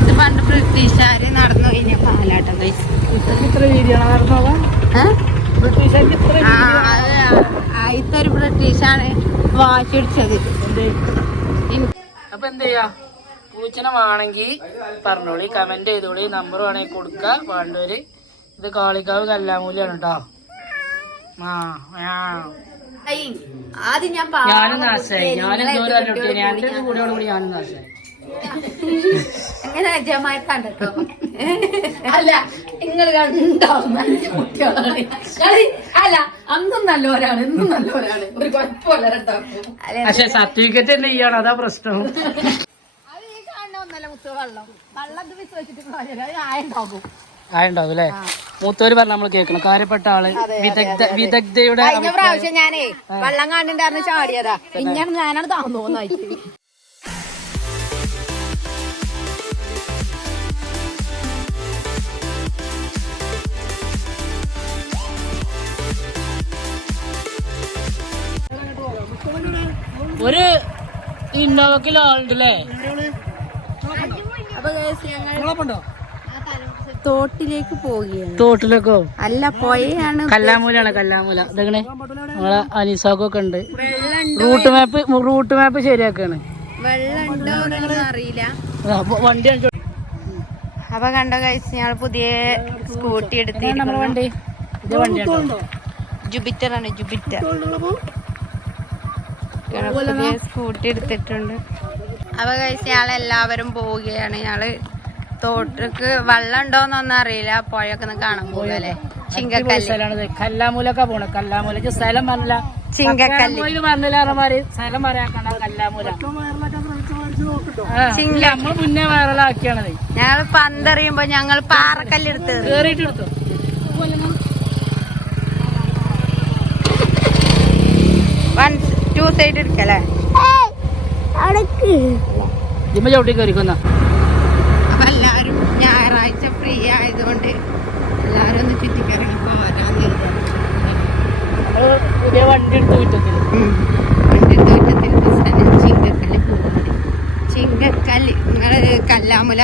ഇത് പണ്ട് ബ്രിട്ടീഷുകാര് നടന്നു. കഴിഞ്ഞ പാലാട്ടം ആദ്യത്തെ ഒരു ബ്രിട്ടീഷാണ് വാശി പിടിച്ചത്. അപ്പൊ എന്ത് ചെയ്യാ? പൂച്ചനെ വേണമെങ്കിൽ പറഞ്ഞോളി കമന്റ് ചെയ്തോളി നമ്പർ വേണമെങ്കിൽ കൊടുക്ക വേണ്ടവര് ഇത് കാളിക്കാവ് കല്ലാമൂലിയാണ് കേട്ടോ ആ. ആദ്യം ഞാൻ ഞാനും നാശായി. ഞാനും എന്തോരം അല്ലോട്ടെ എന്റെ കൂടെയോട് കൂടി ഞാനും നാശായി. എങ്ങനെ അജയമായി കണ്ടോ അല്ല നിങ്ങൾ കുട്ടികളാണ്. അല്ല അന്നും നല്ലവരാണ് ഇന്നും നല്ലവരാണ്. ഒരു കുഴപ്പമില്ല പക്ഷെ സർട്ടിഫിക്കറ്റ് തന്നെ ചെയ്യാണ് അതാ പ്രശ്നം. വെള്ളം. വെള്ളം ഇത് വിശ്വസിച്ചിട്ട് ആയുണ്ടാകും ആയുണ്ടാവും അല്ലേ? മൂത്തോര് പറഞ്ഞ നമ്മൾ കേൾക്കണം. കാര്യപ്പെട്ട ആൾ വിദഗ്ധ വിദഗ്ധയുടെ കഴിഞ്ഞ പ്രാവശ്യം ഞാനേ വെള്ളം കണ്ടിണ്ടായിരുന്നു ചാടിയതാ. ഇങ്ങനെ ഞാനാണ് താന്നോന്നായി ഒരു ഇന്നോവക്കിലോ ആളുണ്ടല്ലേ? അപ്പൊ ഞങ്ങൾ തോട്ടിലേക്ക് പോവുകയാണ്. തോട്ടിലേക്കോ? അല്ല പുഴയാണ് കല്ലാമൂലാണ് കല്ലാമൂല. ഇതെങ്ങനെ? നമ്മളെ അനീസാക്കൊക്കെ ഉണ്ട് റൂട്ട് മാപ്പ് റൂട്ട് മാപ്പ് ശരിയാക്കാണ്. എന്നൊന്നും അറിയില്ല. വണ്ടി. അപ്പൊ കണ്ടോ കഴിച്ച് ഞങ്ങൾ പുതിയ സ്കൂട്ടി എടുത്ത് നമ്മളെ എടുത്തിരിക്കുന്നു. വണ്ടി? ഇത് വണ്ടി ജുപിറ്റർ ആണ് ജുപിറ്റർ പുതിയ സ്കൂട്ടി എടുത്തിട്ടുണ്ട്. അപ്പൊ കഴിച്ച് ഞങ്ങൾ എല്ലാവരും പോവുകയാണ്. ഞങ്ങൾ തോട്ടിക്ക് വെള്ളം ഉണ്ടോന്നൊന്നും അറിയില്ല. പുഴയൊക്കെ ഒന്ന് കാണാൻ പോകല്ലേ ചിങ്കക്കല്ല്. കല്ലാമൂലൊക്കെ പോണ. കല്ലാമൂല. ഇജ്ജ് സ്ഥലം പറഞ്ഞില്ല. ചിങ്കക്കല്ല്. പറഞ്ഞില്ല സ്ഥലം പറയാക്കണ്ട കല്ലാമൂല. നമ്മൾ മുന്നേ വൈറലാക്കിയാണത് ഞങ്ങൾ പന്തെറിയുമ്പോ ഞങ്ങൾ പാറക്കല്ല് എടുത്ത് എറിയും. കേറിയിട്ട് വൺ ടു സൈഡ് എടുക്കല്ലേ? ജിമ്മ ചവിട്ടി കയറിക്കുന്ന അപ്പൊ എല്ലാരും ഞായറാഴ്ച ഫ്രീ ആയതുകൊണ്ട് എല്ലാരും ഒന്ന് ചുറ്റിക്കറങ്ങി പോരാന്ന് കരുതി. പുതിയ വണ്ടി എടുത്ത് വിറ്റത്തിൽ വണ്ടി തോറ്റത്തിന് ബസ്സിന് ചിങ്കക്കല്ല് പോകുന്നത് ചിങ്കക്കല്ല് നിങ്ങൾ കല്ലാമുല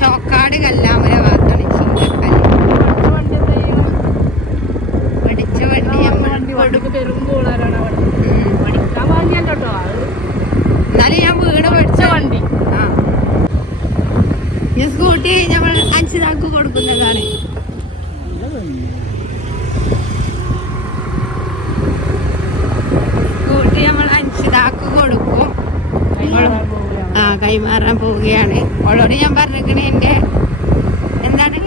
ചോക്കാട് കല്ലാമുല ഭാഗത്താണ് ചിങ്കക്കല്ല് പഠിച്ച വണ്ടി നമ്മൾ കൊടുക്കും വണ്ടിക്ക് പെരും കോളാരാണ് അവിടെ ഉം. പഠിക്കാൻ വാങ്ങിയല്ലോ കേട്ടോ അത് എന്നാലും ഞാൻ വീട് പഠിച്ച വണ്ടി ആ ഞാൻ സ്കൂട്ടി നമ്മൾ അഞ്ചിതാക്ക് കൊടുക്കുന്നതാണ് സ്കൂട്ടി നമ്മൾ അഞ്ചിതാക്ക് കൊടുക്കും കൈമാറാൻ പോവുകയാണ്. ആ കൈമാറാൻ പോവുകയാണ് അവളോട് ഞാൻ പറഞ്ഞിരിക്കണേ എന്റെ എന്താണ്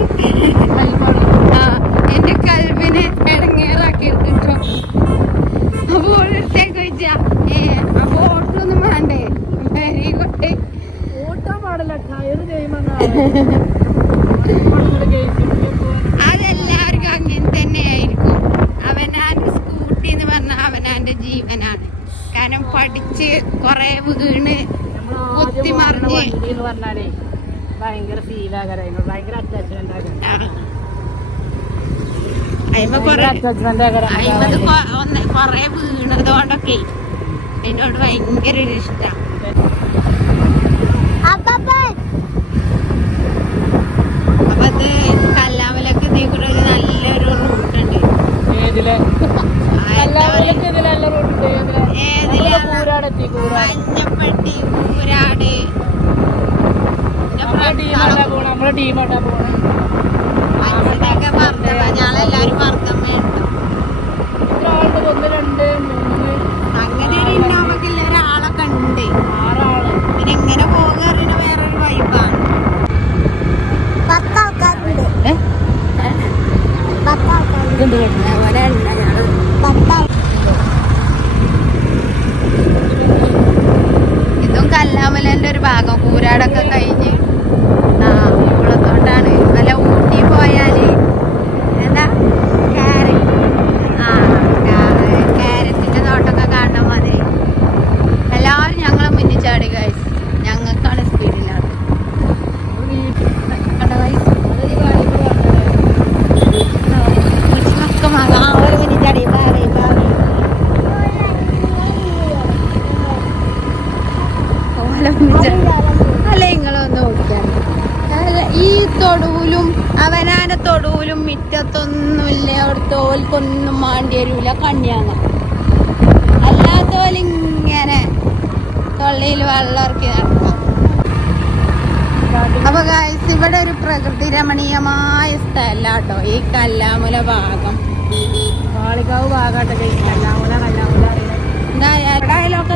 ആ എന്റെ കൽവിനെ ഇടങ്ങേറാക്കി എടുത്തിട്ടോ അപ്പൊ ഓരോരുത്തേക്ക് ചോദിച്ചാ ഏ അപ്പൊ ഓട്ടൊന്നും വേണ്ടേ വെരി ഗുഡ് ഓട്ടാൻ പാടില്ല ടയർ ചെയ്യുമ്പോൾ അതെല്ലാവർക്കും അങ്ങനെ തന്നെയായിരിക്കും. അവനാന്റെ സ്കൂട്ടി എന്ന് പറഞ്ഞാൽ അവനാന്റെ ജീവനാണ്. കാരണം പഠിച്ച് കൊറേ വീണ് കുത്തി മറിഞ്ഞ്. ഭയങ്കര ഫീലാകാരായിരുന്നു ഭയങ്കര അറ്റാച്ച്മെന്റ് ആകാരം അയിമ കൊറേ വീണതുകൊണ്ടൊക്കെ എന്നോട് ഭയങ്കര ഒരു ഇഷ്ടം അപ്പൊ അത് കല്ലാമലക്ക് ഇതേ കൂടെ ഒരു നല്ലൊരു റൂട്ടുണ്ട് ഏതിലെ എല്ലാവർക്കും ഇതിലല്ല റോഡ് ഏതിലാണ് കൂരാടെത്തി കൂരാട് മഞ്ഞപ്പെട്ടി കൂരാട് നമ്മളെ ടീമായിട്ടാ പോണ അച്ഛനൊക്കെ പറഞ്ഞ ഞങ്ങളെല്ലാരും ഇത്ര ആളുണ്ട് ഒന്ന് രണ്ട് മൂന്ന് അങ്ങനെ ഒരു ഇന്നോവക്കില്ല ഒരാളൊക്കെ ഉണ്ട് ആറാൾ. പിന്നെ എങ്ങനെ പോകുക അറിയണ വേറൊരു വൈബാണ് ഇതെന്ത് കേട്ടോ. ഒരല്ല ഞങ്ങൾ ഇതും കല്ലാമലന്റെ ഒരു ഭാഗം കൂരാടൊക്കെ കഴിഞ്ഞ്. ആ കുളത്തോട്ടാണ് വല്ല ഊട്ടി പോയാൽ എന്താ ക്യാരറ്റ് ആ ക്യാരറ്റിന്റെ തോട്ടൊക്കെ കാണാൻ മതി എല്ലാവരും ഞങ്ങളെ മുന്നിൽ ചാടി കഴിച്ചു ഞങ്ങൾക്കാണ് സ്പീഡില്ലാത്തത് കണ്ടോ guys? കൊച്ചിനൊക്കെ മകാ ഒരു മുന്നിൽ ചാടി ബാബേ ബാബേ ആലോചിച്ച അല്ല നിങ്ങളൊന്ന് നോക്കിയാണ് അല്ല, ഈ തൊടുവിലും അവനാന തൊടുവിലും മിറ്റത്തൊന്നുമില്ല അവിടുത്തെ ഓൽക്കൊന്നും മാണ്ടി വരൂല കണ്ണിയാങ്ങ അല്ലാത്തോലിങ്ങനെ തൊള്ളിയിൽ വെള്ളം ഇറക്കി നടക്കാം അപ്പൊ ഗായ്സ് ഇവിടെ ഒരു പ്രകൃതി രമണീയമായ സ്ഥലാട്ടോ കേട്ടോ ഈ കല്ലാമുല ഭാഗം. കാളികാവ് ഭാഗമായിട്ട് കല്ലാമുല കല്ലാമുല എന്തായാലും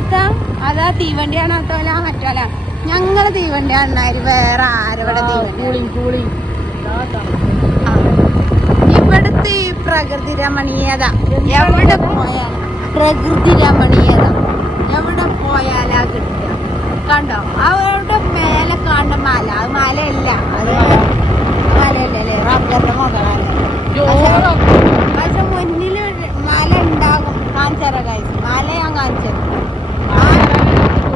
അതാ തീവണ്ടിയാണ് തോല മറ്റോല ഞങ്ങൾ തീവണ്ടിയാണ് വേറെ ആരവിടെ. ഇവിടുത്തെ ഈ പ്രകൃതി രമണീയത എവിടെ പോയാലും പ്രകൃതി രമണീയത എവിടെ പോയാലാ കിട്ടുക. കണ്ടോ? അവരുടെ മേലെ കാണുന്ന മല. അത് മലയല്ല. അത് മലയല്ലേ റബ്ബറിന്റെ മുകളാണ് പക്ഷെ മുന്നിൽ മല ഉണ്ടാകും കാണിച്ചറ കഴിച്ചു മല ഞാൻ കാണിച്ചത്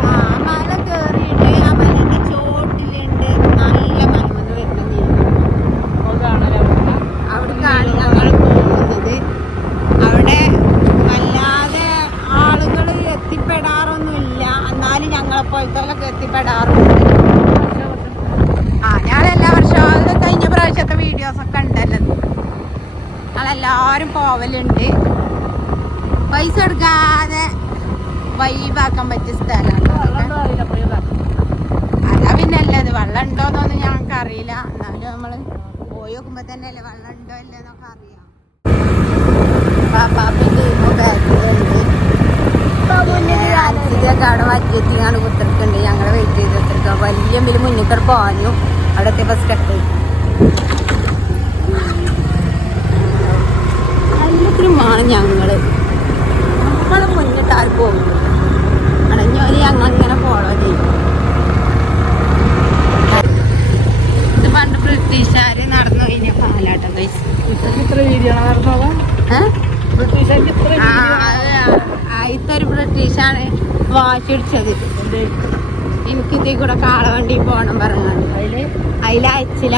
ആ മല കേറിയിട്ട് ആ മലന്റെ ചോട്ടിലുണ്ട്. നല്ല മലമന്ന് വരുന്ന അവിടെ അവിടേക്കാണ് ഞങ്ങൾ പോകുന്നത് അവിടെ വല്ലാതെ ആളുകൾ എത്തിപ്പെടാറൊന്നുമില്ല പോലത്തെ എത്തിപ്പെടാറുണ്ട്. ആ ഞാൻ എല്ലാ വർഷവും അത് കഴിഞ്ഞ പ്രാവശ്യത്തെ വീഡിയോസ് ഒക്കെ ഉണ്ടല്ലോ. ഞങ്ങളെല്ലാവരും പോവലുണ്ട്. പൈസ കൊടുക്കാതെ വൈബാക്കാൻ പറ്റിയ സ്ഥലമാണ് അതാ പിന്നെ അല്ലത് വെള്ളം ഉണ്ടോന്നൊന്നും ഞങ്ങൾക്ക് അറിയില്ല. എന്നാലും നമ്മൾ പോയി നോക്കുമ്പോൾ തന്നെ അല്ലേ വെള്ളം ഉണ്ടോ ഇല്ലെന്നൊക്കെ അറിയാം. പാപ്പാപ്പിന്റെ ഇപ്പൊ ബാക്കിലുണ്ട് ഇതൊക്കെ അവിടെ വറ്റിയെത്തിയാണ് കുത്തിരിക്കുന്നുണ്ട് ഞങ്ങളെ വെയിറ്റ് ചെയ്ത് കുത്തിരിക്കുക വലിയ മിൽ മുന്നിക്കർ പോകാനും അവിടത്തെ ബസ് കട്ട് എല്ലാത്തിനുമാണ് ഞങ്ങൾ നമ്മളെ മുന്നിട്ട് ആര് പോകുന്നു അടഞ്ഞോലി ഞങ്ങൾ അങ്ങനെ ഫോളോ ചെയ്യും ഇത് പണ്ട് ബ്രിട്ടീഷുകാര് നടന്നു കഴിഞ്ഞ പാലാട്ടം കഴിച്ചു ഇത്ര വീതിയാണ് നടന്നോകാം ബ്രിട്ടീഷുകാർക്ക് ഇത്ര ഒരു ബ്രിട്ടീഷാണ് വാച്ച് ഇടിച്ചത് എന്ത്? എനിക്ക് ഇതിൽ കൂടെ കാളവണ്ടി പോകണം പറഞ്ഞു അതിൽ അതിൽ അയച്ചില്ല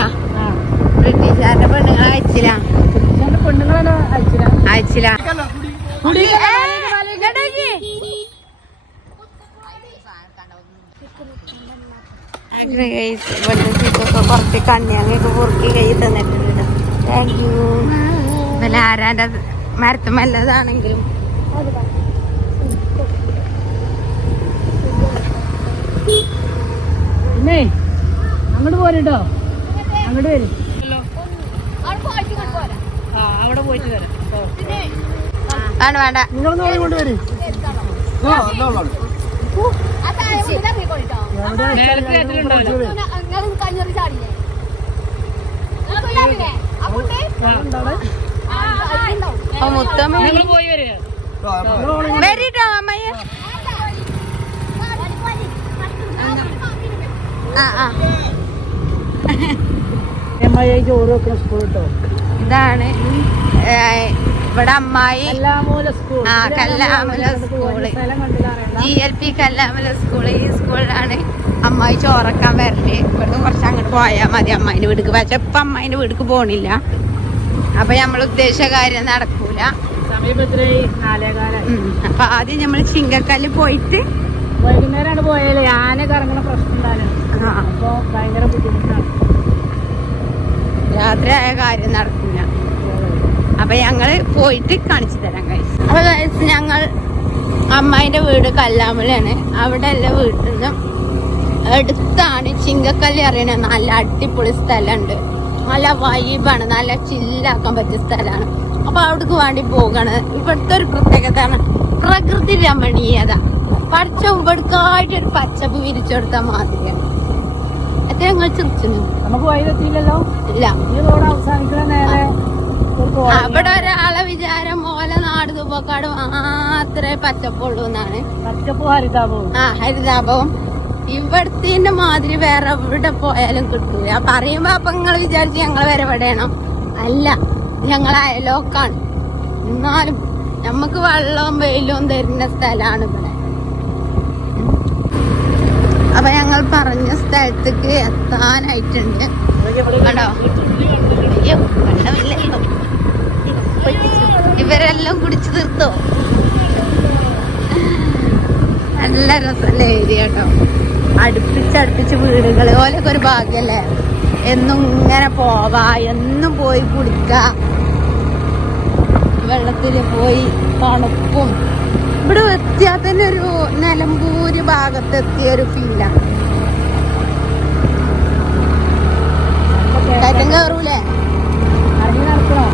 ബ്രിട്ടീഷുകാരുടെ പെണ്ണുങ്ങൾ അയച്ചില്ല പെണ്ണുങ്ങളാണ് അയച്ചില്ല അയച്ചില്ല കുടി. ഇവിടുത്തെ സീറ്റൊക്കെ കുറച്ച് കണ്ണിയങ്ങയൊക്കെ പൊറുക്കി കൈ തന്നിട്ടുണ്ട്. താങ്ക് യു വല്ല ആരാന്റെ മരത്തുമല്ലതാണെങ്കിലും പിന്നെ അങ്ങോട്ട് പോരട്ടോ അങ്ങോട്ട് വരും ആ അവിടെ പോയിട്ട്. വേണ്ട വേണ്ട നിങ്ങൾ മുത്തമ്മ വരിട്ടോ അമ്മയ്യ ആ ആ എം ഐ ഐ ചോറ് വെക്കുന്ന സ്കൂൾ കേട്ടോ ഇതാണ് ഇവിടെ അമ്മായി. ആ, Kallamala school. G L P Kallamala school ഈ സ്കൂളിലാണ് അമ്മായി ചോറക്കാൻ വരൽ. ഇവിടുന്ന് കുറച്ച് അങ്ങോട്ട് പോയാൽ മതി അമ്മായിന്റെ വീട്ടിക്ക് പക്ഷെ ഇപ്പൊ അമ്മായിന്റെ വീട്ടിക്ക് പോണില്ല. അപ്പൊ നമ്മൾ ഉദ്ദേശിച്ച കാര്യം നടക്കൂല. അപ്പൊ ആദ്യം നമ്മൾ ചിങ്കക്കല്ല് പോയിട്ട് വൈകുന്നേരമാണ് പോയാലേ ആനയൊക്കെ കറങ്ങണ പ്രശ്നം ഉണ്ടായിരുന്നു അപ്പോൾ ഭയങ്കര ബുദ്ധിമുട്ടാണ്. രാത്രി ആയ കാര്യം നടക്കില്ല അപ്പൊ ഞങ്ങൾ പോയിട്ട് കാണിച്ചു തരാം കഴിച്ചു അപ്പൊ guys, ഞങ്ങൾ അമ്മായിന്റെ വീട് കല്ലാമലയാണ് അവിടെ എല്ലാ വീട്ടിൽ നിന്നും അടുത്താണ് ചിങ്കക്കല്ലി അറിയണ. നല്ല അടിപൊളി സ്ഥലമുണ്ട്. നല്ല വൈബാണ് നല്ല ചില്ലാക്കാൻ പറ്റിയ സ്ഥലമാണ്. അപ്പൊ അവിടേക്ക് വേണ്ടി പോകാണ്. ഇവിടുത്തെ ഒരു പ്രത്യേകത പ്രകൃതി രമണീയത. പഠിച്ച ഇവിടേക്കായിട്ട് ഒരു പച്ചപ്പ് വിരിച്ചെടുത്ത മാതിരിയാണ് എത്ര ഞങ്ങൾ ചിരിച്ചു നമുക്ക് വൈകിട്ടില്ലല്ലോ ഇല്ല. അവസാനിക്കുന്ന നേരെ. അവിടെ ഒരാളെ വിചാരം ഓല നാട് തുമ്പക്കാട് മാത്രമേ പച്ചപ്പുള്ളൂ എന്നാണ്. പച്ചപ്പ് ഹരിതാപവും ആ ഹരിതാപവും ഇവിടത്തിന്റെ മാതിരി വേറെ എവിടെ പോയാലും കിട്ടൂല. പറയുമ്പോ അപ്പൊ നിങ്ങൾ വിചാരിച്ച് ഞങ്ങൾ വരെ വിടയണം അല്ല ഞങ്ങൾ അയലോക്കാണ്. എന്നാലും നമുക്ക് വെള്ളവും വെയിലും തരുന്ന സ്ഥലമാണ് ഇവിടെ. അപ്പൊ ഞങ്ങൾ പറഞ്ഞ സ്ഥലത്തേക്ക് എത്താനായിട്ടുണ്ട്. കണ്ടോ? അയ്യോ വെള്ളമില്ലല്ലോ ഇവരെല്ലാം കുടിച്ചു തീർത്തോ നല്ല രസമല്ലേ ഏരിയ കേട്ടോ. അടുപ്പിച്ചടുപ്പിച്ച് വീടുകൾ ഓലൊക്കെ ഒരു ഭാഗ്യല്ലേ? എന്നും ഇങ്ങനെ പോവാ എന്നും പോയി കുടിക്ക വെള്ളത്തിൽ പോയി തണുപ്പും ഇവിടെ എത്തിയാൽ തന്നെ ഒരു നിലമ്പൂര് ഭാഗത്തെത്തിയ ഒരു ഫീലാണ് കയറ്റം കയറൂലേ അറിഞ്ഞു നടക്കണോ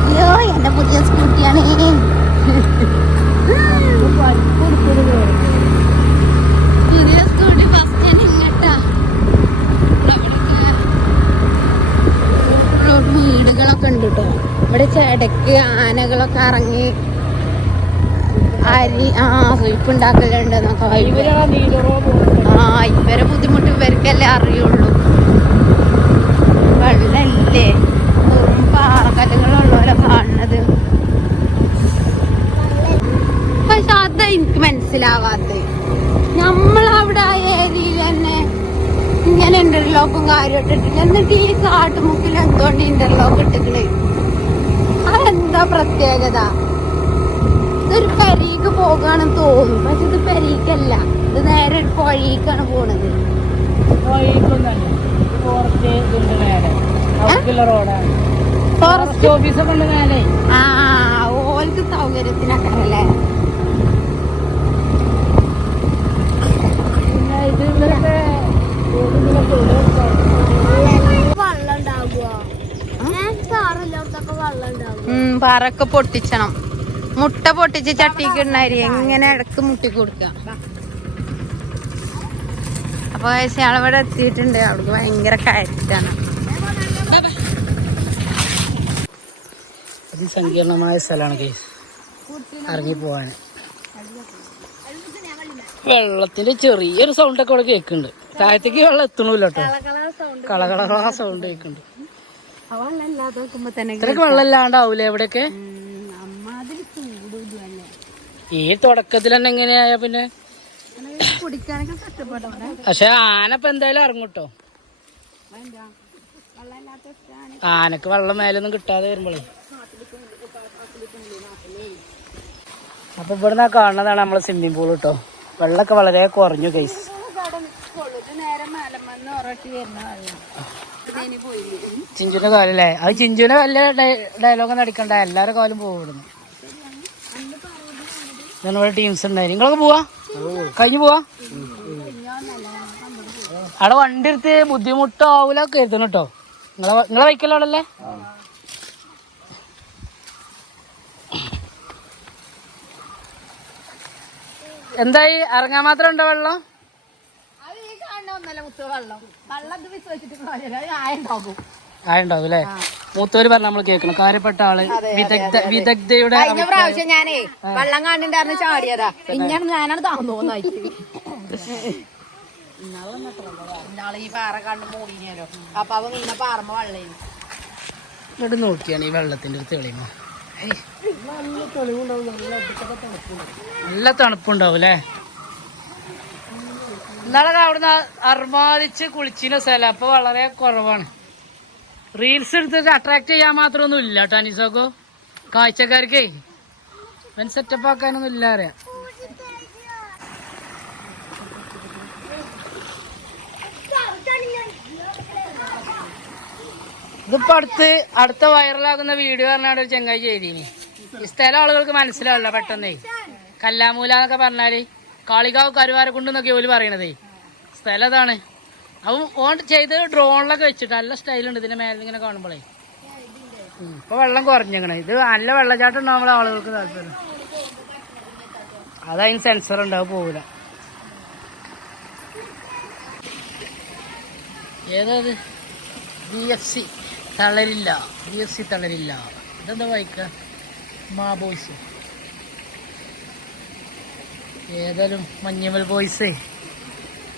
അയ്യോ എന്റെ പുതിയ സ്കൂട്ടിയാണ് പുതിയ സ്കൂട്ടി ഫസ്റ്റ് ഞാൻ ഇങ്ങട്ടാ വീടുകളൊക്കെ ഉണ്ട് കേട്ടോ ഇവിടെ ചെടക്ക് ആനകളൊക്കെ ഇറങ്ങി അരി പോകുന്നത് ആ ഇവരെ ബുദ്ധിമുട്ട് ഇവർക്കല്ലേ അറിയുള്ളൂ. വെള്ളല്ലേ? വെറും പാറക്കല്ലുകളുള്ളവരെ കാണുന്നത്. പക്ഷെ അതാ എനിക്ക് മനസ്സിലാവാത്ത നമ്മളവിടെ ആ ഏരിയയിൽ തന്നെ ഇങ്ങനെ ഇന്റർലോക്കും കാര്യം ഇട്ടിട്ടില്ല. എന്നിട്ട് ഈ കാട്ടുമുക്കിൽ എന്തുകൊണ്ട് ഇന്റർലോക്ക് ഇട്ടിട്ടുണ്ട് അതെന്താ പ്രത്യേകത? ഇതൊരു പെരീക്ക് പോകാണെന്ന് തോന്നും പക്ഷെ ഇത് പെരീക്കല്ല. ഇത് നേരെ ഒരു പുഴയിക്കാണ് പോണത്. ഫോറസ്റ്റ് ഓഫീസ് ആ ഓൾക്ക് സൗകര്യത്തിനൊക്കെ പറൊക്കെ പൊട്ടിച്ചണം. മുട്ട പൊട്ടിച്ച് ചട്ടിക്ക് ഇടണാരി എങ്ങനെ ഇടയ്ക്ക് മുട്ടി കൊടുക്ക അപ്പൊ അവിടെ എത്തിയിട്ടുണ്ട്. അവൾക്ക് ഭയങ്കര കയറ്റാണ്. അതിസങ്കീർണമായ സ്ഥലമാണ് കേസ് ഇറങ്ങി പോവാൻ വെള്ളത്തിന്റെ ചെറിയൊരു സൗണ്ട് ഒക്കെ കേൾക്കുന്നുണ്ട്. താഴത്തേക്ക് വെള്ളം എത്തണില്ല കേട്ടോ. കളകള സൗണ്ട് കേൾക്കുന്നുണ്ട്. വെള്ളം ഇല്ലാണ്ടാവൂലേ എവിടെയൊക്കെ ഈ തുടക്കത്തിൽ തന്നെ എങ്ങനെയായ പിന്നെ? പക്ഷെ ആനപ്പ എന്തായാലും ഇറങ്ങൂട്ടോ? ആനക്ക് വെള്ളം മേലൊന്നും കിട്ടാതെ വരുമ്പോളേ. അപ്പൊ ഇവിടുന്ന് കാണുന്നതാണ് നമ്മളെ സ്വിമ്മിംഗ് പൂൾ കേട്ടോ വെള്ളമൊക്കെ വളരെ കുറഞ്ഞു കൈസ് ചിഞ്ചുവിന്റെ കാലല്ലേ? അത് ചിഞ്ചുവിന്റെ വല്ല ഡയലോഗ് നടിക്കണ്ട എല്ലാരും കാലും പോകും ഇങ്ങനെ ടീംസ് ഉണ്ടായിരുന്നു നിങ്ങളൊക്കെ പോവാ? കഴിഞ്ഞു പോവാ? അവിടെ വണ്ടി എടുത്ത് ബുദ്ധിമുട്ടാവൂല കരുതണം കേട്ടോ നിങ്ങളെ നിങ്ങളെ ബൈക്കല്ലോ അവിടെ അല്ലേ എന്തായി? ഇറങ്ങാൻ മാത്രം ഉണ്ടോ വെള്ളം? വെള്ളം. വെള്ളം ഇത് വിശ്വസിച്ചിട്ട് ആയുണ്ടാകും ആയുണ്ടാവും അല്ലേ മൂത്തവര് പറഞ്ഞ നമ്മൾ കേൾക്കണം. കാര്യപ്പെട്ട ആൾ വിദഗ്ധ വിദഗ്ധയുടെ കഴിഞ്ഞ പ്രാവശ്യം ഞാനേ വെള്ളം കണ്ടിണ്ടായിരുന്നു ചാടിയതാ. ഇങ്ങനെ ഞാനാണ് താന്നോന്നായി ഇന്നാൾ ഈ പാറ കണ്ട് മൂടിനല്ലോ അപ്പൊ അവ നിന്ന പാറമ്മ വെള്ളേന്. ഇവിടെ നോക്കിയാണ് ഈ വെള്ളത്തിന്റെ ഒരു തെളിമ നല്ല തണുപ്പുണ്ടാവും അല്ലേ ഇന്നാളെ അവിടുന്ന് അർമാദിച്ച് കുളിച്ചിന സ്ഥലം. അപ്പൊ വളരെ കുറവാണ്. റീൽസ് എടുത്തിട്ട് അട്രാക്ട് ചെയ്യാൻ മാത്രമൊന്നും ഇല്ല കേട്ടോ അനീസോക്കോ. കാഴ്ചക്കാർക്കേ. ഇവൻ സെറ്റപ്പ് ആക്കാനൊന്നും ഇല്ല അറിയാം ഇതിപ്പോ അടുത്ത് അടുത്ത വൈറലാകുന്ന വീഡിയോ പറഞ്ഞാൽ ഒരു ചെങ്ങായി ചെയ്തീനി. ഈ സ്ഥലം ആളുകൾക്ക് മനസ്സിലാവില്ല പെട്ടെന്നേ. കല്ലാമൂല എന്നൊക്കെ പറഞ്ഞാൽ കാളികാവ് കരുവാരക്കുണ്ട് എന്നൊക്കെ ഓൽ പറയണതേ. സ്ഥലം അതാണ്. അവൻ ഓൺ ചെയ്ത് ഡ്രോണിലൊക്കെ വെച്ചിട്ട് നല്ല സ്റ്റൈലുണ്ട് ഇതിന്റെ മേലെ ഇങ്ങനെ കാണുമ്പോഴേ ഉം. ഇപ്പൊ വെള്ളം കുറഞ്ഞങ്ങനെ ഇത് നല്ല വെള്ളച്ചാട്ടം ഉണ്ടാവുമ്പോൾ ആളുകൾക്ക് താല്പര്യം. അതതിന് സെൻസർ ഉണ്ടാവും പോവില്ല. ഏതാത് ബി എഫ് സി തളരില്ല. ബി എഫ് സി തളരില്ല. ഇതെന്താ വായിക്ക? മാ ബോയ്സ് ഏതായാലും മഞ്ഞമൽ ബോയ്സ്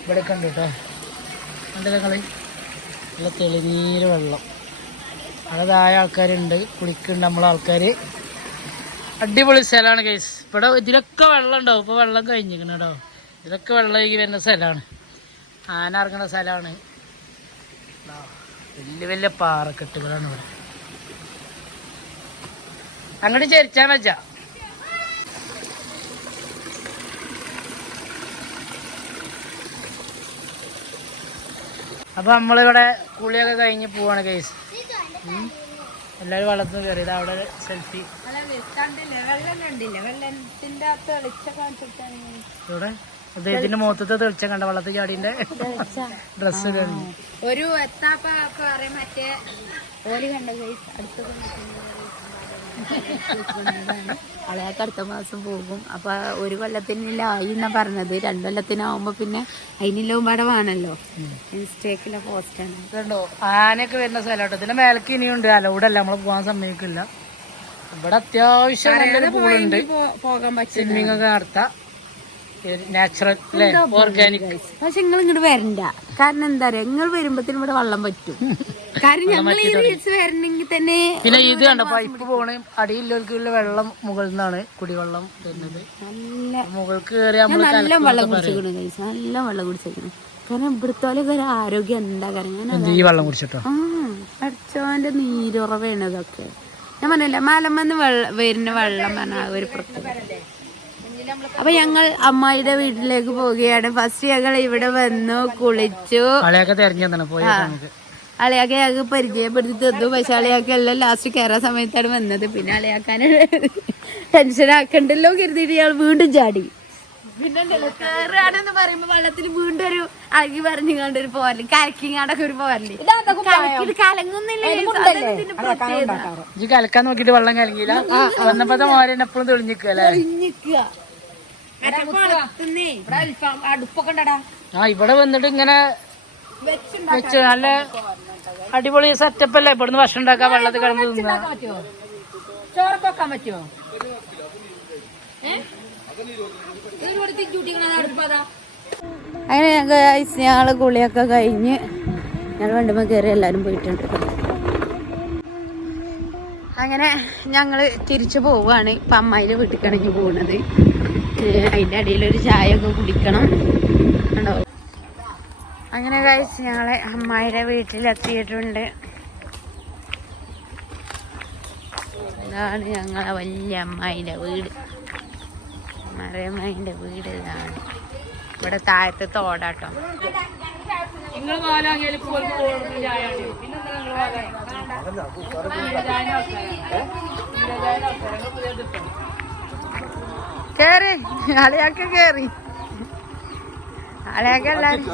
ഇവിടെ കണ്ടു കേട്ടോ കണ്ടില്ല കളി നല്ല തെളിനീര് വെള്ളം. അതായ ആൾക്കാരുണ്ട് കുളിക്കുന്നുണ്ട് നമ്മളെ ആൾക്കാർ അടിപൊളി സ്ഥലമാണ് കേസ് ഇവിടെ ഇതിലൊക്കെ വെള്ളം ഉണ്ടാവും ഇപ്പോൾ വെള്ളം കഴിഞ്ഞിരിക്കണം കേട്ടോ. ഇതൊക്കെ വെള്ളം ഒഴുകി വരുന്ന സ്ഥലമാണ്. ആന ഇറങ്ങുന്ന സ്ഥലമാണ്. വലിയ വലിയ പാറക്കെട്ടുകളാണ് ഇവിടെ. അങ്ങോട്ട് ചരിച്ചാൻ വെച്ചാ. അപ്പൊ നമ്മളിവിടെ കുളിയൊക്കെ കഴിഞ്ഞ് പോവാണ് കേസ് എല്ലാരും വെള്ളത്തിൽ കയറിയത് അവിടെ സെൽഫി ഇവിടെ അദ്ദേഹത്തിന്റെ മുഖത്തത്തെ തെളിച്ചം കണ്ട വെള്ളത്തിൽ ചാടിന്റെ ഡ്രസ് കഴിഞ്ഞു ഒരു എത്താപ്പ മറ്റേ ഓലി കണ്ട അടുത്ത അളയാക്ക് അടുത്ത മാസം പോകും. അപ്പൊ ഒരു കൊല്ലത്തിനായി എന്നാ പറഞ്ഞത്. രണ്ടു കൊല്ലത്തിനാവുമ്പോ പിന്നെ അതിനെല്ലാം പടവാണല്ലോ മിസ്റ്റേക്കിലെ പോസ്റ്റാണ് കണ്ടോ ആനയൊക്കെ വരുന്ന സ്ഥലമാട്ടോ ഇതിന്റെ മേലക്ക് ഇനിയുണ്ട്. അലൗഡല്ല നമ്മൾ പോകാൻ സമ്മതിക്കില്ല. ഇവിടെ അത്യാവശ്യം നല്ലൊരു പൂളുണ്ട് പോകാൻ പറ്റും സ്വിമ്മിങ് ഒക്കെ നടത്താം. നാച്ചുറൽ ഓർഗാനിക് പക്ഷെ നിങ്ങൾ ഇങ്ങോട്ട് വരണ്ട. കാരണം എന്താ പറയാ നിങ്ങൾ വരുമ്പത്തിന് ഇവിടെ വെള്ളം പറ്റും. കാരണം ഞങ്ങൾ ഈ റീൽസ് വരണമെങ്കിൽ തന്നെ പിന്നെ ഇത് കണ്ടോ പൈപ്പ് പോണ. അടിയില്ലോർക്കുള്ള വെള്ളം മുകളിൽ നിന്നാണ് കുടിവെള്ളം വരുന്നത്. നല്ല മുകൾക്ക് കയറി നല്ല വെള്ളം കുടിച്ചേക്കണു ഗൈസ് നല്ല വെള്ളം കുടിച്ചേക്കണു. കാരണം ഇവിടുത്തെ ഒരു ആരോഗ്യം എന്താ കാരണം ഈ വെള്ളം കുടിച്ചിട്ടോ? ആ അടിച്ചോന്റെ നീരുറവാണ് ഇതൊക്കെ. ഞാൻ പറഞ്ഞില്ല മലമെന്ന് വെള്ളം വരുന്ന വെള്ളം പറഞ്ഞ ഒരു പ്രത്യേകത. അപ്പൊ ഞങ്ങൾ അമ്മായിയുടെ വീട്ടിലേക്ക് പോവുകയാണ്. ഫസ്റ്റ് ഞങ്ങൾ ഇവിടെ വന്നു കുളിച്ചു. അളയാക്കെ ഞങ്ങൾക്ക് പരിചയപ്പെടുത്തി തന്നു. പക്ഷെ അളയാക്ക എല്ലാം ലാസ്റ്റ് കയറാൻ സമയത്താണ് വന്നത്. പിന്നെ അളയാക്കാൻ ടെൻഷൻ ആക്കണ്ടല്ലോ കരുതിയിട്ട് ഞങ്ങൾ വീണ്ടും ചാടി. പിന്നെ ഉണ്ടല്ലോ കേറുകയാണെന്ന് പറയുമ്പോ വെള്ളത്തിൽ വീണ്ടും ഒരു അഴകി പറഞ്ഞു കണ്ട് ഒരു പോരൽ കലക്കിങ്ങാണ്ടൊക്കെ ഒരു പോരൽ കലക്കിട്ട് കലങ്ങുന്നില്ല? കലക്കാൻ നോക്കിട്ട് വെള്ളം കലങ്ങിയില്ല? വന്നപ്പോ മോരൻ എപ്പോഴും തെളിഞ്ഞിക്കല്ലേ ഇഞ്ഞിക്കുക. ആ ഇവിടെ വന്നിട്ട് ഇങ്ങനെ വെച്ച് നല്ല അടിപൊളി സെറ്റപ്പ് അല്ലേ? ഇവിടുന്ന് ഭക്ഷണം ഉണ്ടാക്കാൻ വെള്ളത്തിൽ കിടന്ന് തിന്നാ. പറ്റുമോ ചോറൊക്കെ വെക്കാൻ പറ്റുമോ അങ്ങനെ ഞങ്ങൾ കുളിയൊക്കെ കഴിഞ്ഞ് ഞങ്ങൾ വണ്ടിമ കയറി എല്ലാരും പോയിട്ടുണ്ട്. അങ്ങനെ ഞങ്ങൾ തിരിച്ചു പോവാണ് ഇപ്പൊ അമ്മായിന്റെ വീട്ടിൽ പോകുന്നത് അതിന്റെ അടിയിൽ ഒരു ചായ ഒക്കെ കുടിക്കണം. കണ്ടോ? അങ്ങനെ കഴിച്ച് ഞങ്ങളെ അമ്മായിയുടെ വീട്ടിലെത്തിയിട്ടുണ്ട്. ഇതാണ് ഞങ്ങളെ വലിയ അമ്മായിന്റെ വീട്. മറിയമ്മയുടെ വീട് ഇതാണ്. ഇവിടെ താഴത്തെ തോടാട്ടോ. നിങ്ങൾ കേറി. അളിയാക്ക് കേറി. അളിയാക്ക എല്ലാരും.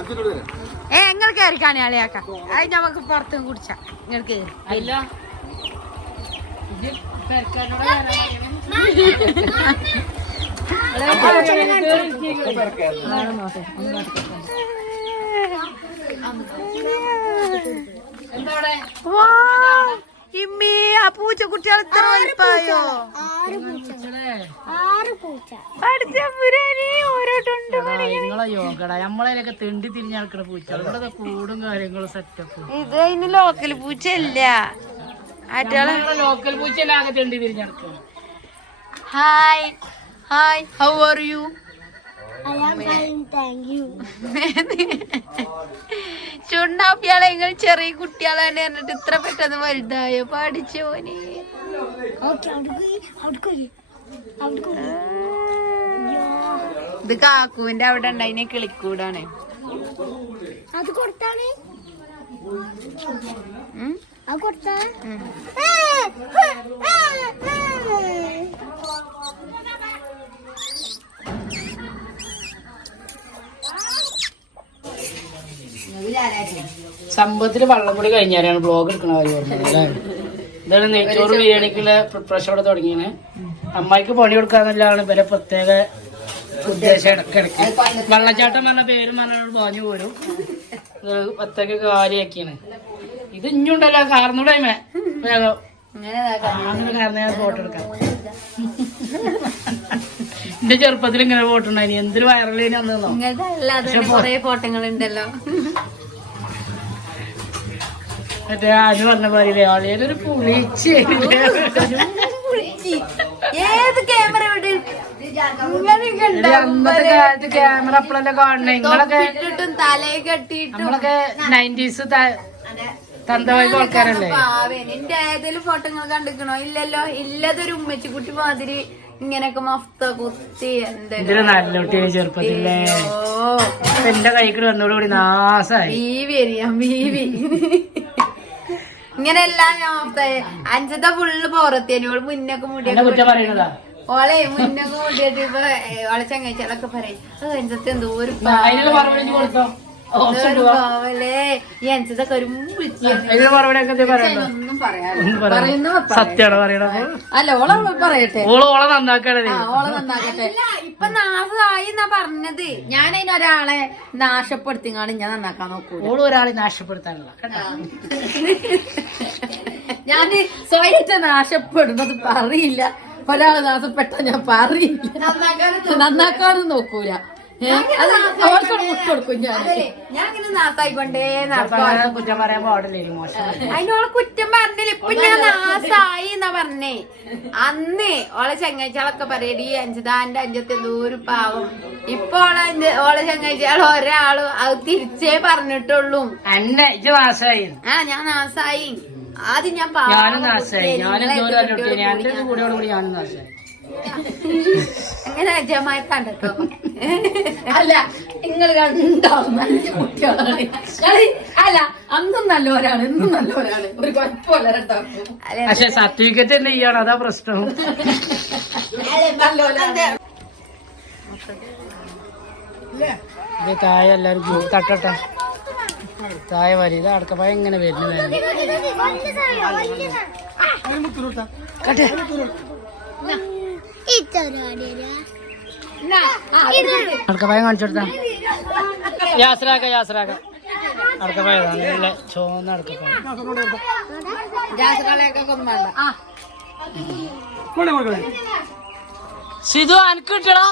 ഏ നിങ്ങൾ കയറിക്കാണി അളിയാക്ക അത് നമുക്ക് പുറത്ത് കുടിച്ച. നിങ്ങൾ കേറി. അല്ല വാ, ഇമ്മി ആ പൂച്ച. കുട്ടികൾ ഇത്ര വലിപ്പായോ പഠിച്ച പുരാനി ഓരോട്ടുണ്ട് നിങ്ങളെ യോഗടാ. നമ്മളതിലൊക്കെ തെണ്ടി തിരിഞ്ഞ് നടക്കണ പൂച്ച ഇവിടെ കൂടും കാര്യങ്ങളും സെറ്റപ്പ് ഇത് ലോക്കൽ പൂച്ച അല്ല ആറ്റുകളെ. ലോക്കൽ പൂച്ച ആകെ തെണ്ടി തിരിഞ്ഞ് hi hi how are you ചുണ്ടാപ്പിയാളെ നിങ്ങൾ ചെറിയ കുട്ടികളാണ് പറഞ്ഞിട്ട് ഇത്ര പെട്ടെന്ന് വലുതായോ? പഠിച്ചോനെ ഇത് കാക്കുവിന്റെ അവിടെ ഉണ്ടായിനെ കിളിക്കൂടാണ്. അത് കൊടുത്താണ്. ഉം? അത് കൊടുത്താ. ഉം. സംഭവത്തിൽ വള്ളം കൂടി കഴിഞ്ഞാലാണ് ബ്ലോഗ് എടുക്കണ കാര്യം അല്ലേ? ഇതാണ് നെയ്ച്ചോറ് ബിരിയാണിക്കുള്ള പ്രിപ്പറേഷൻ ഇവിടെ തുടങ്ങിയത്. അമ്മായിക്ക് പണി കൊടുക്കാന്നല്ലാണ് ഇവരെ പ്രത്യേക ഉദ്ദേശം ഇടക്കിടക്ക്. വെള്ളച്ചാട്ടം പറഞ്ഞ പേരും പറഞ്ഞോട് പറഞ്ഞു പോരും. ഇത് പ്രത്യേക കാര്യമാക്കിയാണ് ഇത് ഇഞ്ഞുണ്ടല്ലോ കാർന്നൂടെ ഫോട്ടോ എടുക്കാം. എന്റെ ചെറുപ്പത്തിൽ ഇങ്ങനെ ഫോട്ടോ ഉണ്ടായി എന്തൊരു വൈറലേനി അന്നോ കൊറേ മറ്റേ ആര് പറഞ്ഞ പോലെ ആളേതൊരു പുളിച്ചേ ഏത് ക്യാമറ അന്നത്തെ കാലത്ത് ക്യാമറ അപ്പോഴല്ലേ കാണണേ നിങ്ങളൊക്കെ ഇട്ടിട്ടും. തലയെ കെട്ടിയിട്ടും നമ്മളൊക്കെ നയന്റീസ് തന്തവായി ആൾക്കാരല്ലേ പാവേന് എന്റെ ഏതെങ്കിലും ഫോട്ടോ നിങ്ങൾ കണ്ടിക്കണോ? ഇല്ലല്ലോ. ഇല്ലതൊരു ഉമ്മച്ചിക്കുട്ടി മാതിരി. ഇങ്ങനെയൊക്കെ മഫ്ത കുത്തി എന്തെങ്കിലും നല്ല കുട്ടിയെ ചെറുപ്പത്തില്ലേ എന്റെ കൈക്കിട്ട് വന്നോടുകൂടി നാസായി. ബീവി അറിയാം ബീവി. ഇങ്ങനെല്ലാം ഞാൻ അഞ്ചത്തെ ഫുള്ള് പുറത്തേനു ഓൾ മുന്നൊക്കെ മുടിയൊക്കെ ഓളെ മുന്നൊക്കെ മുടിയിട്ട് ഇപ്പൊ ഓളെ ചങ്ങാഴ്ചകളൊക്കെ പറയും. അഞ്ചത്തെ എന്തോ ഒരു സത്യാണോ പറയണത്? അല്ല ഓളെ പറയട്ടെ. ഓൾ ഓളെ നന്നാക്കണേ ഓളെ നന്നാക്കട്ടെ. ഇപ്പൊ നാശമായി എന്നാ പറഞ്ഞത്? ഞാൻ ഒരാളെ നാശപ്പെടുത്തിങ്ങാണ് ഞാൻ നന്നാക്കാൻ നോക്കൂ ഓൾ ഒരാളെ നാശപ്പെടുത്താനുള്ള ഞാൻ സ്വയത്തെ നാശപ്പെടുന്നത് പറയില്ല. ഒരാളെ നാശപ്പെട്ട ഞാൻ പറയില്ല. നന്നാക്കാനും നോക്കൂല. ഞാൻ. ഇങ്ങനെ നാസായിക്കൊണ്ടേ കുറ്റം പറയാൻ പാടില്ലേ അതിനോളെ കുറ്റം പറഞ്ഞില്ല. ഇപ്പൊ ഞാൻ നാസായി എന്നാ പറഞ്ഞേ. അന്ന് ഓളെ ചങ്ങാഴ്ചകളൊക്കെ പറയടി അഞ്ചതാന്റെ അഞ്ചത്തെ ദൂരം പാവം. ഇപ്പൊ ഓളെ ഓളെ ചങ്ങാഴ്ചകൾ ഒരാളും അത് തിരിച്ചേ പറഞ്ഞിട്ടുള്ളൂ. എന്നെ ഇജ്ജ് നാശമായി ആ ഞാൻ നാസായി. ആദ്യം ഞാൻ പാവം ഞാനും നാസായി ഞാനും കൂടെ ഞാനും നാശമായി അങ്ങനെ അജയമായി കണ്ടോ അല്ല നിങ്ങൾ കണ്ടാവും നല്ല കുട്ടികളാണ് അല്ല അന്നും നല്ലവരാണ് എന്നും നല്ലവരാണ് ഒരു കുഴപ്പമില്ല രണ്ടാൾക്കും പക്ഷെ സർട്ടിഫിക്കറ്റ് തന്നെ ചെയ്യണം അതാ പ്രശ്നം നല്ലവരാണ് ഇത് താഴെ എല്ലാരും പോ- തട്ടട്ടെ താഴെ വരി ഇത് അടക്കപ്പായ ഇങ്ങനെ വരുന്നതായിരുന്നു അടക്കപ്പായ കാണിച്ചു കൊടുത്താ. യാസരാക്ക യാസരാക്ക. അടക്കപ്പായ നല്ല ചോന്ന വേണ്ട ആ. സിധു അനക്ക് കിട്ടടാ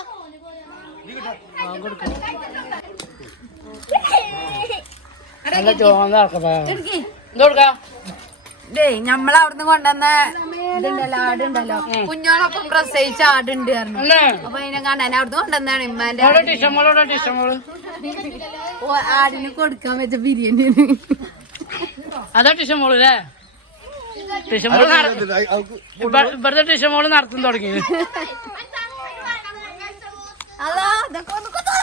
നല്ല ചോന്ന അടക്കപ്പായ എടുക്ക്. ഇത് കൊടുക്കാം. ഡേയ് നമ്മളെ അവിടുന്ന് കൊണ്ടുവന്ന ഇതുണ്ടല്ലോ ആടുണ്ടല്ലോ. കുഞ്ഞോളൊപ്പം പ്രസവിച്ച ആടുണ്ട് അപ്പൊ അതിനെ കാണാൻ അവിടുന്ന് കൊണ്ടുവന്നാണ് ഇമ്മാന്റെ ആടിന് കൊടുക്കാൻ വെച്ച ബിരിയാണി അതാ ടിഷമോൾ അല്ലേ? ടിഷമോൾ ഇവിടുത്തെ ടിഷമോൾ നടത്തും തുടങ്ങി. അതാ ഇതൊക്കെ ഒന്ന് കൊത്താ.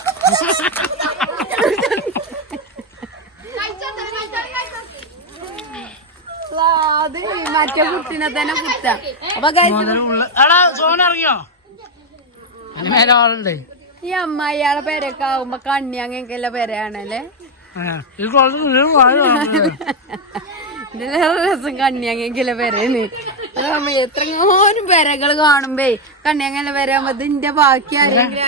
ആ, അത് മറ്റേ കുട്ടിനെ തന്നെ കുത്ത. അപ്പൊ ഇറങ്ങിയോ? ആളുണ്ട്. ഈ അമ്മായിയാളെ പേരൊക്കെ ആവുമ്പോ കണ്ണി അങ്ങനെയൊക്കെയുള്ള പേരാണല്ലേ രസം കണ്ണിയങ്ങെങ്കിലെ പേരാണ് അതാവുമ്പോ എത്രങ്ങോനും പേരകൾ കാണുമ്പേ കണ്ണിയങ്ങനെ പേരാകുമ്പോ ഇതിന്റെ ബാക്കി ആരെങ്കിലും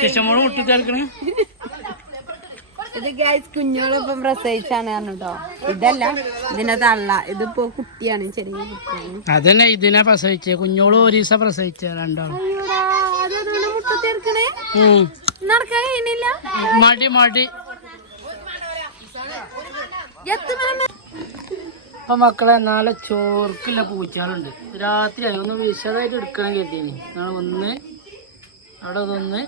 ഇത് ഗൈസ് കുഞ്ഞോളൊപ്പം പ്രസവിച്ചാണ് പറഞ്ഞോ ഇതല്ല ഇതിനെ തള്ള. ഇതിപ്പോ കുട്ടിയാണ് ചെറിയ കുട്ടിയാണ്. അതന്നെ ഇതിനെ പ്രസവിച്ചേ. കുഞ്ഞോൾ ഒരു ദിവസം പ്രസവിച്ച രണ്ടാളും. നടക്കാൻ കഴിയണില്ല മടി മടി. അപ്പൊ മക്കളെ നാളെ ചോർക്കില്ല പൂച്ചാളുണ്ട് രാത്രി ആയി. ഒന്ന് വിശദമായിട്ട് എടുക്കണം കേട്ടീനി നാളെ ഒന്ന് അവിടെ ഇതൊന്ന്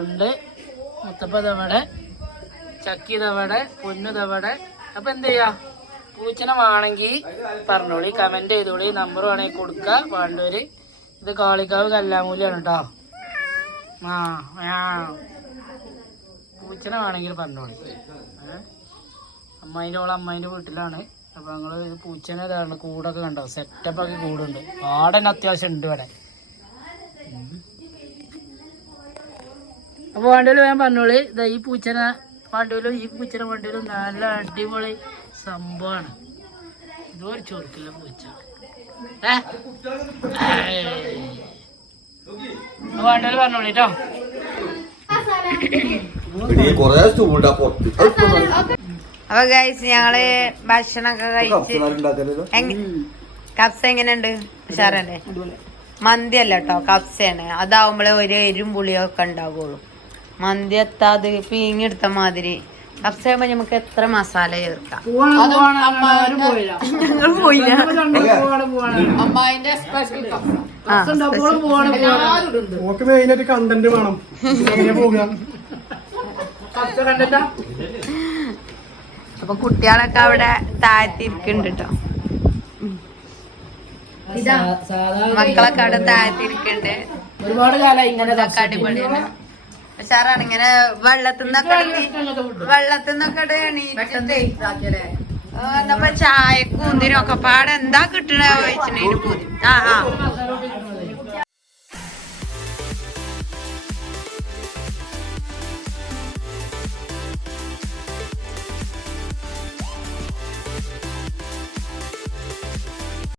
ഉണ്ട്. മുത്തപ്പ ഇതവിടെ ചക്കി തവട പൊന്നു തവട അപ്പൊ എന്ത് ചെയ്യാ? പൂച്ചനെ വേണമെങ്കിൽ പറഞ്ഞോളി കമന്റ് ചെയ്തോളി നമ്പർ വേണമെങ്കിൽ കൊടുക്ക വേണ്ടവര് ഇത് കാളിക്കാവ് കല്ലാമൂലിയാണ് കേട്ടോ ആ. പൂച്ചനെ വേണമെങ്കിൽ പറഞ്ഞോളി. ഏ? അമ്മായിന്റെ ഓളെ അമ്മായിന്റെ വീട്ടിലാണ്. അപ്പൊ ഞങ്ങൾ പൂച്ചനെ ഇതാണ് കൂടൊക്കെ കണ്ടോ? സെറ്റപ്പ് ഒക്കെ കൂടുണ്ട്. ആടന്നെ അത്യാവശ്യം ഉണ്ട് ഇവിടെ. അപ്പോൾ അപ്പൊ വണ്ടിയിൽ ഞാൻ പറഞ്ഞോളി. ഇതാ ഈ പൂച്ചനെ വണ്ടിയിലും ഈ പൂച്ചനെ വണ്ടിയിലും നല്ല അടിപൊളി സംഭവമാണ് ഇതൊരു ചോർക്കില്ല പൂച്ച. വണ്ടിയിൽ പറഞ്ഞോളി കേട്ടോ കൊറേ സ്റ്റൂളുണ്ട് ആ പുറത്ത് അപ്പൊ ഗൈസ് ഞങ്ങൾ ഭക്ഷണമൊക്കെ കഴിച്ച് കപ്സ എങ്ങനെയുണ്ട്? ഉഷാറല്ലേ? മന്തി അല്ല കേട്ടോ കപ്സയാണ് അതാവുമ്പോഴേ ഒരു എരും പുളിയൊക്കെ ഉണ്ടാവുള്ളൂ. മന്തി എത്താത് പീങ്ങിയെടുത്ത മാതിരി. കപ്സയാകുമ്പോ നമുക്ക് എത്ര മസാല ചേർക്കാം? ഞങ്ങൾ പോയില്ല. ആ, ഓക്ക് മെയിനായിട്ട് കണ്ടന്റ് വേണം. അപ്പൊ കുട്ടികളൊക്കെ അവിടെ താഴ്ത്തിരിക്കുന്നുണ്ട് കേട്ടോ മക്കളൊക്കെ അവിടെ താഴ്ത്തിരിക്കുന്നുണ്ട്. ഒരുപാട് കാലം ഇങ്ങനെ അടിപൊളിയാണ്. ഉഷാറാണ്. ഇങ്ങനെ വെള്ളത്തിൽ നിന്നൊക്കെ വെള്ളത്തിൽ നിന്നൊക്കെ എന്നപ്പോ ചായക്കും ഇതിനും ഒക്കെ പാടെ എന്താ കിട്ടണ ചോദിച്ചിട്ടുണ്ടെങ്കിൽ ആ ആ.